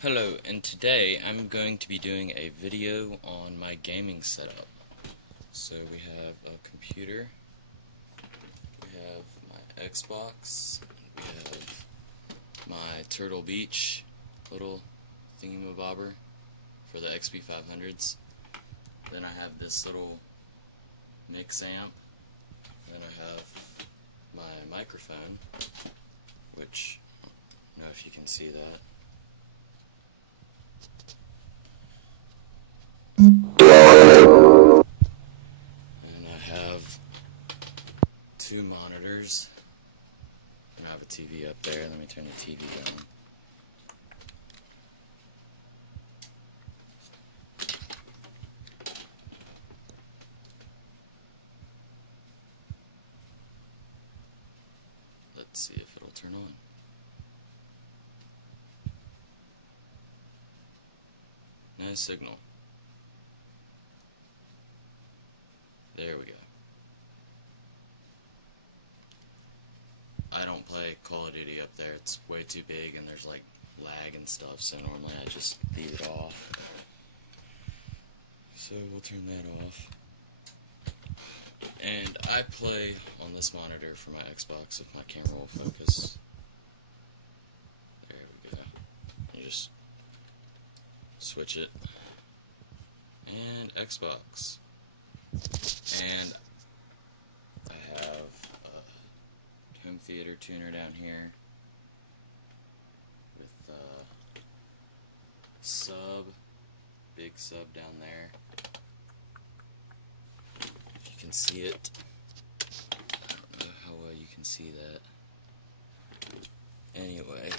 Hello, and today I'm going to be doing a video on my gaming setup. So we have a computer, we have my Xbox, we have my Turtle Beach little thingamabobber for the XP500s. Then I have this little mix amp. Then I have my microphone, which I don't know if you can see that. And I have two monitors. And I have a TV up there. Let me turn the TV on. Let's see if it'll turn on. No signal. There we go. I don't play Call of Duty up there. It's way too big and there's like lag and stuff, so normally I just leave it off. So we'll turn that off. And I play on this monitor for my Xbox if my camera will focus. There we go. You just switch it. And Xbox. And I have a home theater tuner down here with big sub down there. If you can see it. I don't know how well you can see that. Anyway,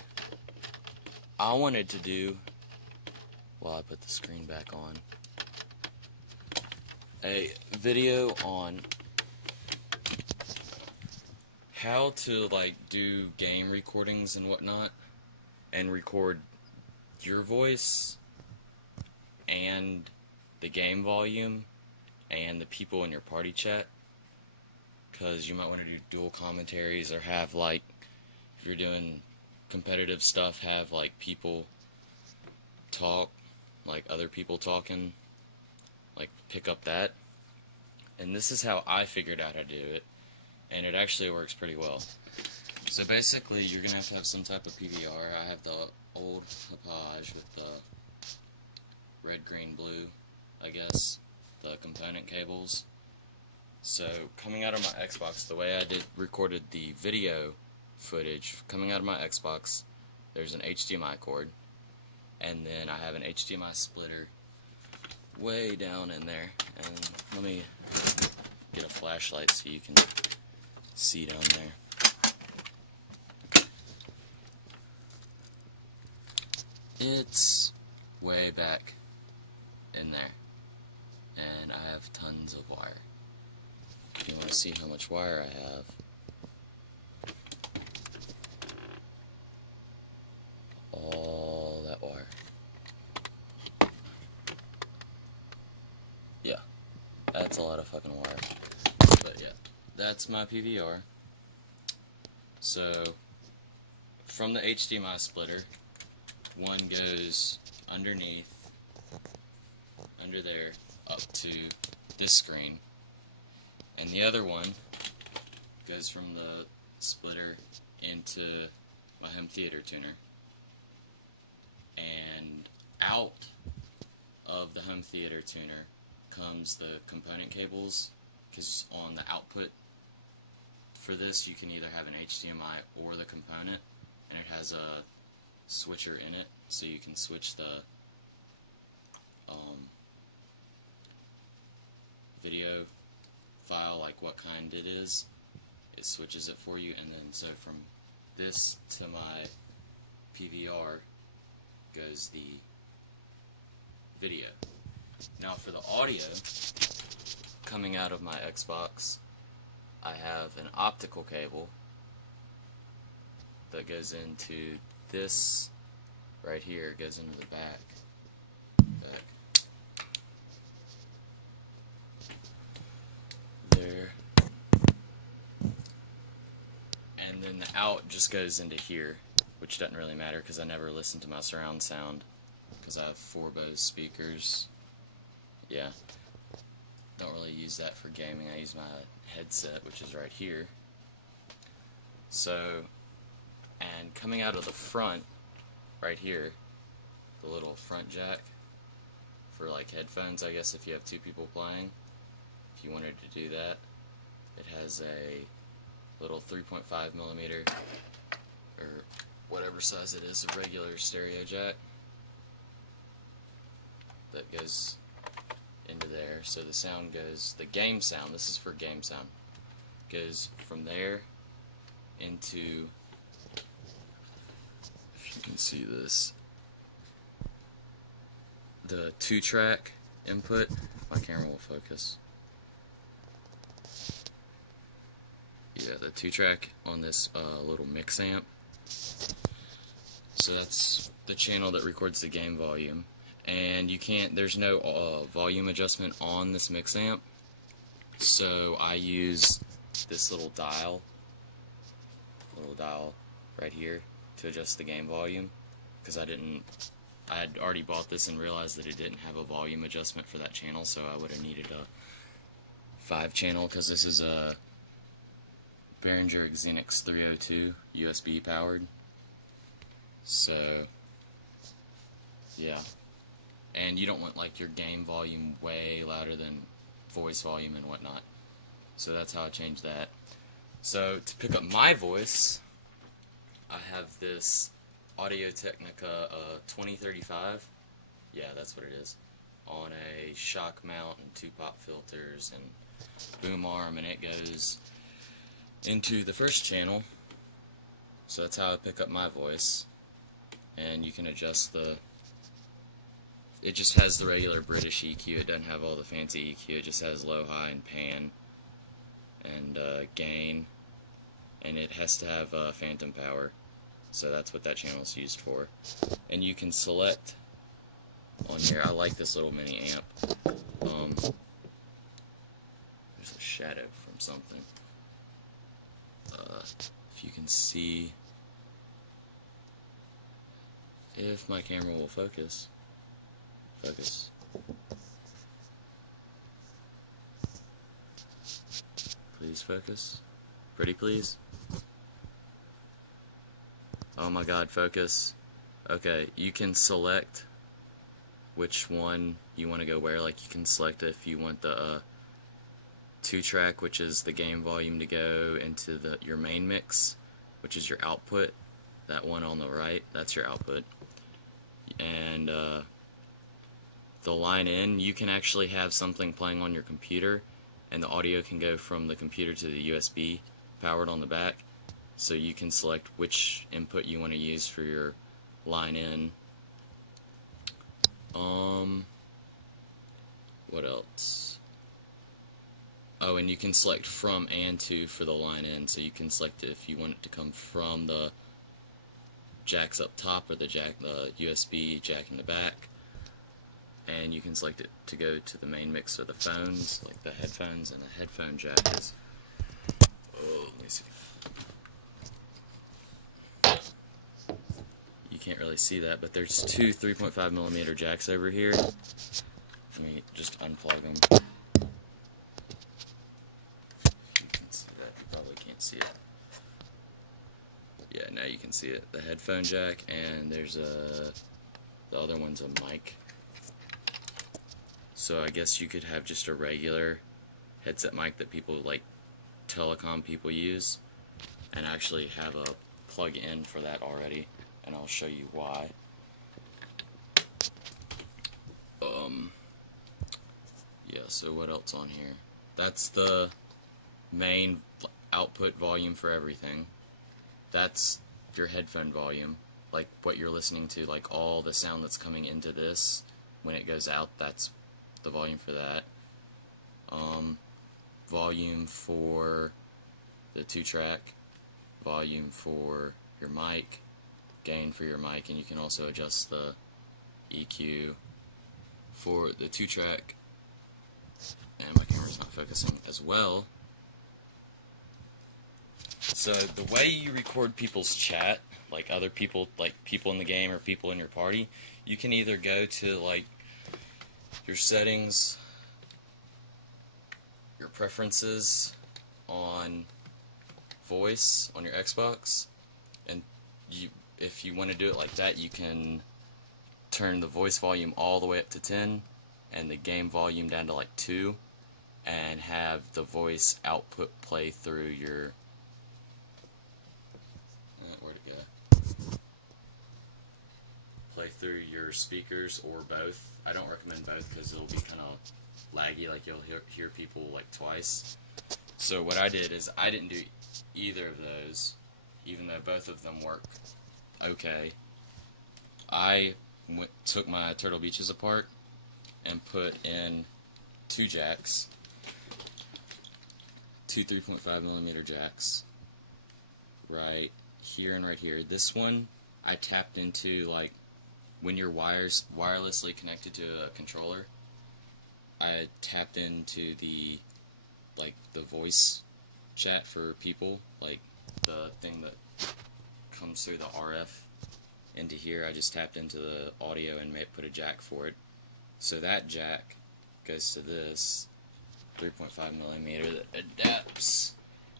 I wanted to do, while I put the screen back on, a video on how to do game recordings and whatnot, and record your voice and the game volume and the people in your party chat, because you might want to do dual commentaries, or have if you're doing competitive stuff, have people talk, other people talking, pick up that. And this is how I figured out how to do it, and it actually works pretty well. So basically you're gonna have to have some type of PVR. I have the old Hauppauge with the red, green, blue, I guess, the component cables. So coming out of my Xbox, the way I recorded the video footage coming out of my Xbox, there's an HDMI cord, and then I have an HDMI splitter way down in there. And let me get a flashlight so you can see down there. It's way back in there, and I have tons of wire. If you want to see how much wire I have, all that wire. Yeah, that's a lot of fucking wire. But yeah, that's my PVR. So from the HDMI splitter, one goes underneath, under there, up to this screen, and the other one goes from the splitter into my home theater tuner, and out of the home theater tuner comes the component cables, because on the output for this you can either have an HDMI or the component, and it has a switcher in it, so you can switch the video file, what kind it is. It switches it for you, and then so from this to my PVR goes the video. Now for the audio coming out of my Xbox, I have an optical cable that goes into this right here. It goes into the back. There. And then the out just goes into here, which which doesn't really matter because I never listen to my surround sound because I have 4 Bose speakers. Yeah, don't really use that for gaming. I use my headset, which is right here. So, and coming out of the front, right here, the little front jack for like headphones, I guess if you have 2 people playing, if you wanted to do that, it has a little 3.5mm or whatever size it is, a regular stereo jack that goes into there. So the sound goes, the game sound, this is for game sound, goes from there into, if you can see this, the 2-track input. My camera will focus. Yeah, the 2-track on this little mix amp. So that's the channel that records the game volume. And you can't, there's no volume adjustment on this mix amp. So I use this little dial right here to adjust the game volume, because I had already bought this and realized that it didn't have a volume adjustment for that channel, so I would have needed a 5-channel, because this is a Behringer Xenix 302 USB powered. So yeah, and you don't want like your game volume way louder than voice volume and whatnot. So that's how I changed that. So to pick up my voice, I have this Audio-Technica 2035. Yeah, that's what it is. On a shock mount and 2 pop filters and boom arm, and it goes into the first channel. So that's how I pick up my voice. And you can adjust it just has the regular British EQ. It doesn't have all the fancy EQ. It just has low, high, and pan, and gain, and it has to have phantom power. So that's what that channel is used for. And you can select on here. I like this little mini amp. There's a shadow from something. If you can see, if my camera will focus. Focus. Please focus. Pretty please. Oh my god, focus. Okay, you can select which one you want to go where. Like, you can select if you want the 2-track, which is the game volume, to go into your main mix, which is your output. That one on the right, that's your output. And the line in, you can actually have something playing on your computer, and the audio can go from the computer to the USB powered on the back. So you can select which input you want to use for your line in. What else? Oh, and you can select from and to for the line in. So you can select if you want it to come from the jacks up top or the USB jack in the back. And you can select it to go to the main mix of the phones, like the headphones, and the headphone jack is. Oh, let me see. You can't really see that, but there's 2 3.5mm jacks over here. Let me just unplug them. You can see that. You probably can't see it. Yeah, now you can see it. The headphone jack, and there's the other one's a mic. So I guess you could have just a regular headset mic that people, like telecom people, use, and actually have a plug-in for that already, and I'll show you why. Yeah, so what else on here? That's the main output volume for everything. That's your headphone volume, like what you're listening to, like all the sound that's coming into this. When it goes out, that's the volume for that. Volume for the 2-track, volume for your mic, gain for your mic, and you can also adjust the EQ for the 2-track. And my camera's not focusing as well. So the way you record people's chat like other people, like people in the game or people in your party, you can either go to like your settings, your preferences on voice on your Xbox, and if you want to do it like that, you can turn the voice volume all the way up to 10 and the game volume down to like 2, and have the voice output play through your where'd it go? Play through your speakers, or both. I don't recommend both because it'll be kind of laggy, like you'll hear people like twice. So what I did is I didn't do either of those, even though both of them work okay. I took my Turtle Beaches apart and put in 2 jacks, 2 3.5mm jacks, right here and right here. This one I tapped into, like, when you're wirelessly connected to a controller, I tapped into the voice chat for people, like the thing that comes through the RF into here. I just tapped into the audio and put a jack for it. So that jack goes to this 3.5mm that adapts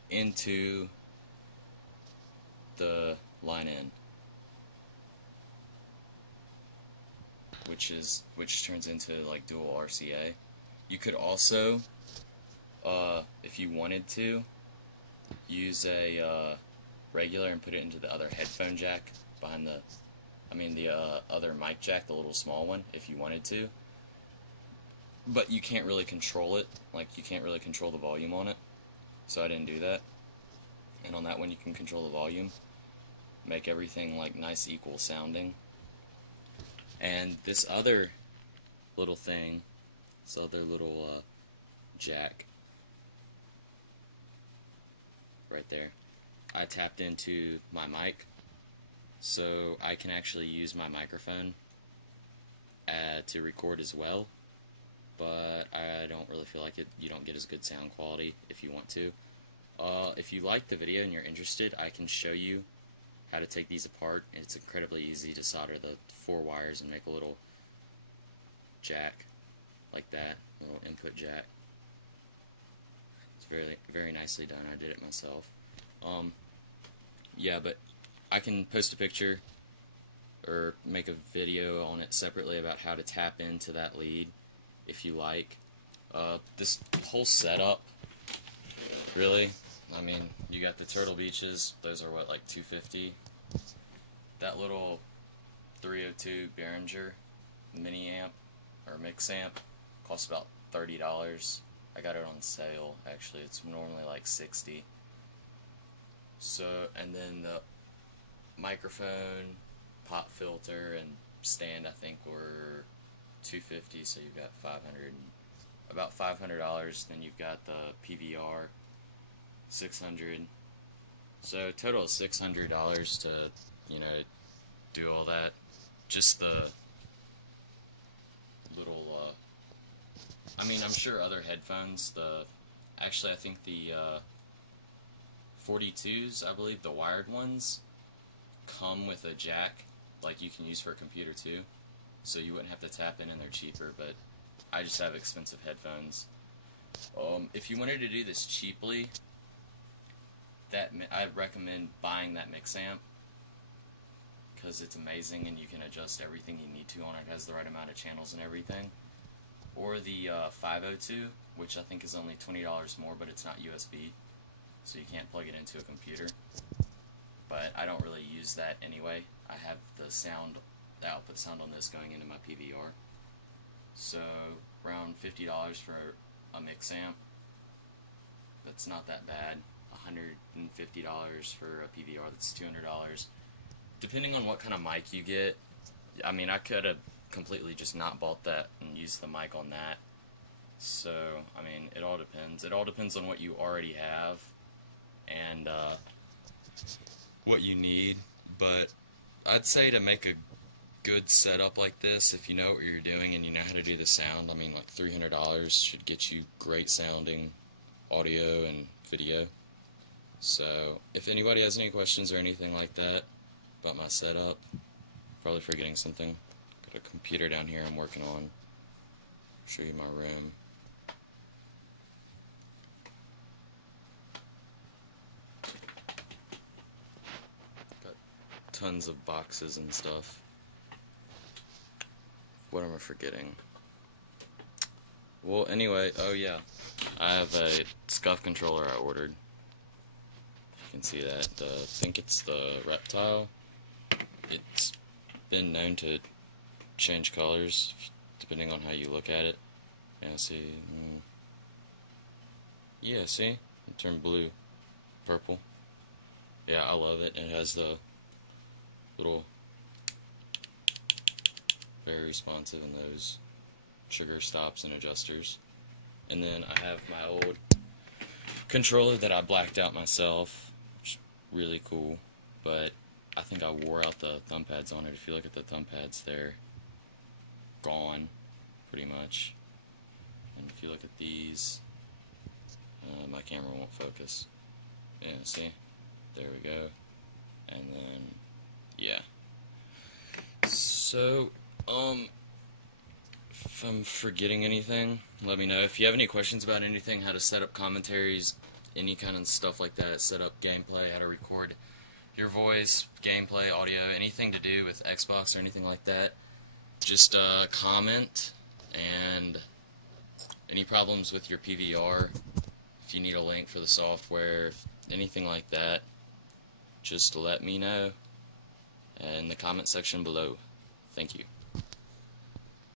into the line in, which turns into like dual RCA. You could also, if you wanted to, use a regular and put it into the other headphone jack behind the other mic jack, the little small one, if you wanted to. But you can't really control it, like you can't really control the volume on it, so I didn't do that. And on that one you can control the volume, make everything like nice equal sounding. And this other little thing, this other little jack right there, I tapped into my mic, so I can actually use my microphone to record as well, but I don't really feel like it. You don't get as good sound quality if you want to. If you like the video and you're interested, I can show you how to take these apart. It's incredibly easy to solder the 4 wires and make a little jack like that, a little input jack. It's very, very nicely done. I did it myself. Yeah, but I can post a picture or make a video on it separately about how to tap into that lead if you like. This whole setup, really, I mean, you got the Turtle Beaches, those are what, like $250? That little 302 Behringer mini amp or mix amp costs about $30. I got it on sale, actually. It's normally like $60. So, and then the microphone, pop filter, and stand, I think, were $250, so you've got about $500. Then you've got the PVR, $600. So total is $600 to, do all that. Just the little, I'm sure other headphones, actually I think the 42s, I believe, the wired ones, come with a jack, like you can use for a computer too, so you wouldn't have to tap in and they're cheaper, but I just have expensive headphones. If you wanted to do this cheaply, I recommend buying that mix amp, because it's amazing and you can adjust everything you need to on it. It has the right amount of channels and everything. Or the 502, which I think is only $20 more, but it's not USB, so you can't plug it into a computer. But I don't really use that anyway. I have the output sound on this going into my PVR. So around $50 for a mix amp. That's not that bad. $150 for a PVR, that's $200. Depending on what kind of mic you get, I could have completely just not bought that and used the mic on that. So, it all depends. It all depends on what you already have and what you need. But I'd say to make a good setup like this, if you know what you're doing and you know how to do the sound, like $300 should get you great sounding audio and video. So, if anybody has any questions or anything like that, about my setup. Probably forgetting something. Got a computer down here I'm working on. Show you my room. Got tons of boxes and stuff. What am I forgetting? Well, anyway, oh yeah. I have a scuff controller I ordered. You can see that. I think it's the reptile. It's been known to change colors depending on how you look at it. Yeah, see? Yeah, see? It turned blue. Purple. Yeah, I love it. It has the little... very responsive in those trigger stops and adjusters. And then I have my old controller that I blacked out myself, which is really cool, but I think I wore out the thumb pads on it. If you look at the thumb pads, they're gone, pretty much. And if you look at these, my camera won't focus. Yeah, see? There we go. And then, yeah. So, if I'm forgetting anything, let me know. If you have any questions about anything, how to set up commentaries, any kind of stuff like that, set up gameplay, how to record your voice, gameplay, audio, anything to do with Xbox or anything like that, just comment. And any problems with your PVR, if you need a link for the software, anything like that, just let me know in the comment section below. Thank you.